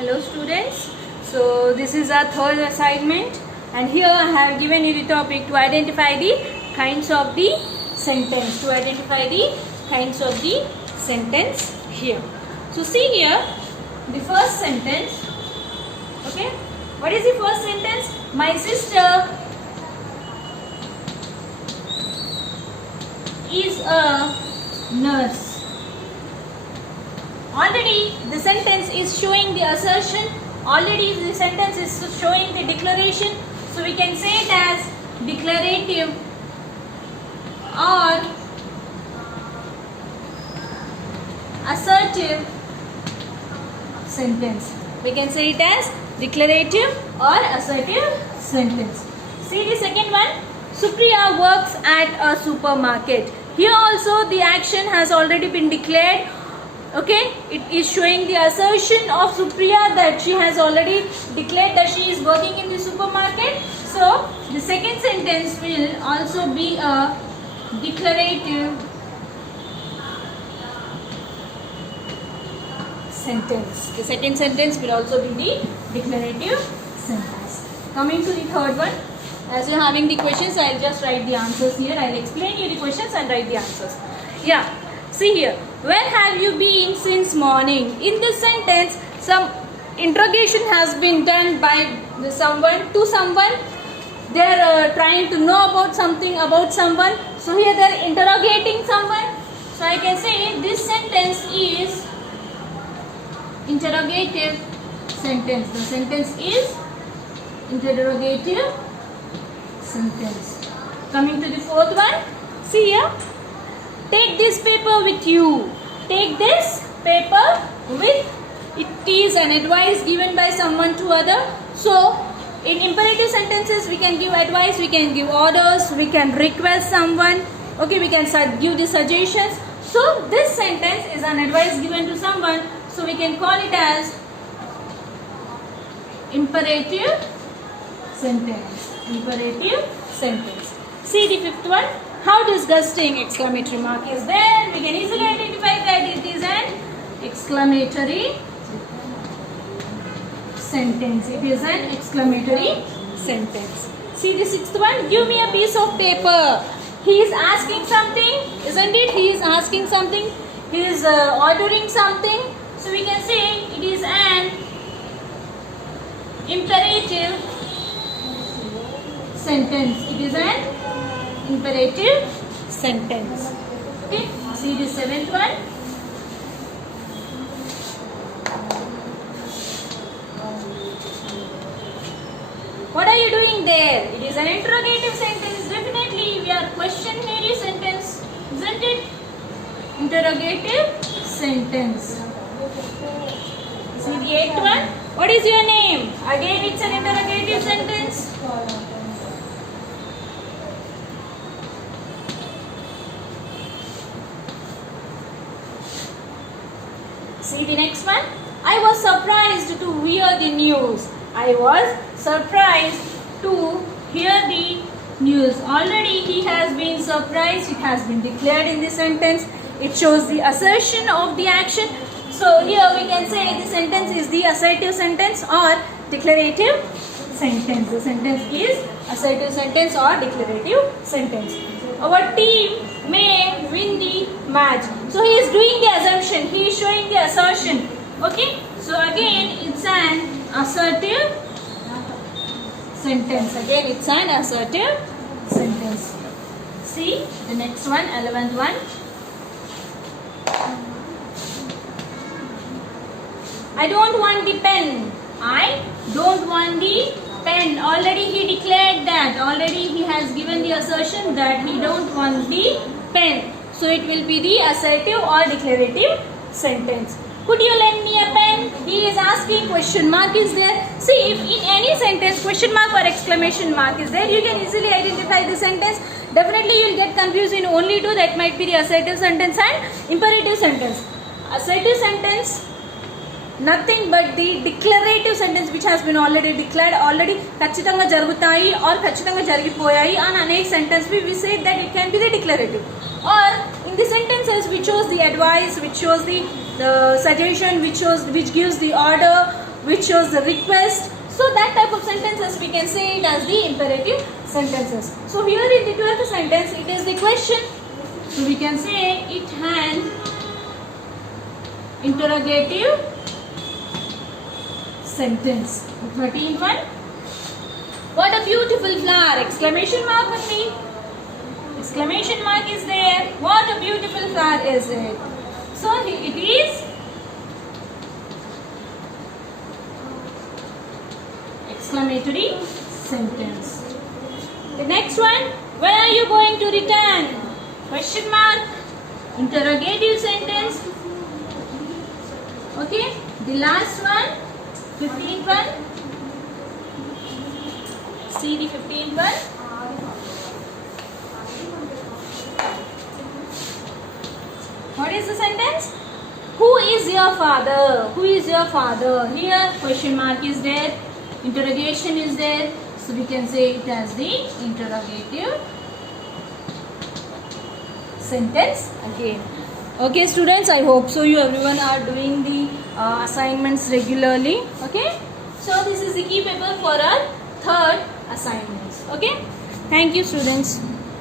Hello students, so this is our third assignment and here I have given you the topic to identify the kinds of the sentence. To identify the kinds of the sentence here. So see here the first sentence. Okay, what is the first sentence? My sister is a nurse. Already the sentence is showing the assertion, already the sentence is showing the declaration, so we can say it as declarative or assertive sentence. We can say it as declarative or assertive sentence. See the second one, Supriya works at a supermarket. Here also the action has already been declared. Okay, it is showing the assertion of Supriya that she has already declared that she is working in the supermarket. So the second sentence will also be a declarative sentence. The second sentence will also be the declarative sentence. Coming to the third one, as you are having the questions, I will just write the answers here. I will explain you the questions and write the answers. Yeah, see here. Where have you been since morning? In this sentence, some interrogation has been done by someone to someone. They are trying to know about something about someone. So here they are interrogating someone. So I can say this sentence is interrogative sentence. The sentence is interrogative sentence. Coming to the fourth one. See here. Take this paper with you. Take this paper with. It is an advice given by someone to other. So, in imperative sentences, we can give advice, we can give orders, we can request someone. Okay, we can give the suggestions. So, this sentence is an advice given to someone. So, we can call it as imperative sentence. Imperative sentence. See the fifth one. How disgusting! Exclamatory mark is there. We can easily identify that it is an exclamatory sentence. It is an exclamatory sentence. See the sixth one. Give me a piece of paper. He is asking something, isn't it? He is asking something. He is ordering something. So we can say it is an imperative sentence. It is an imperative sentence. Okay, see the seventh one. What are you doing there? It is an interrogative sentence. Definitely we are questionary sentence, isn't it? Interrogative sentence. See the eighth one. What is your name? Again it's an interrogative sentence. See the next one. I was surprised to hear the news. I was surprised to hear the news. Already he has been surprised. It has been declared in the sentence. It shows the assertion of the action. So here we can say the sentence is the assertive sentence or declarative sentence. The sentence is assertive sentence or declarative sentence. Our team may win the match. So he is doing the assumption. He is showing the assertion. Okay. So again it's an assertive sentence. Again it's an assertive sentence. See the next one, 11th one. I don't want the pen. I don't want the pen. Already he declared that. Already he has given the assertion that he don't want the pen. So it will be the assertive or declarative sentence. Could you lend me a pen? He is asking, question mark is there. See, if in any sentence question mark or exclamation mark is there, you can easily identify the sentence. Definitely you will get confused in only two. That might be the assertive sentence and imperative sentence. Assertive sentence, nothing but the declarative sentence which has been already declared, already ఖచ్చితంగా జరుగుతాయి or ఖచ్చితంగా జరిగిపోయాయి అని అనే sentence we say that it can be the declarative. Or in the sentences which shows the advice, which shows the the suggestion, which gives the order, which shows the request. So that type of sentences we can say it as the imperative sentences. So here in the 12th sentence it is the question. So we can say it an interrogative sentence. The 13th one. What a beautiful flower! Exclamation mark only. Exclamation mark is there. What a beautiful flower is it? So it is exclamatory sentence. The next one. When are you going to return? Question mark. Interrogative sentence. Okay. The last one. 15th one. See the 15th one. What is the sentence? Who is your father? Who is your father? Here question mark is there. Interrogation is there. So we can say it as the interrogative sentence again. Okay students, I hope so you everyone are doing the assignments regularly. Okay. So this is the key paper for our third assignments. Okay. Thank you students.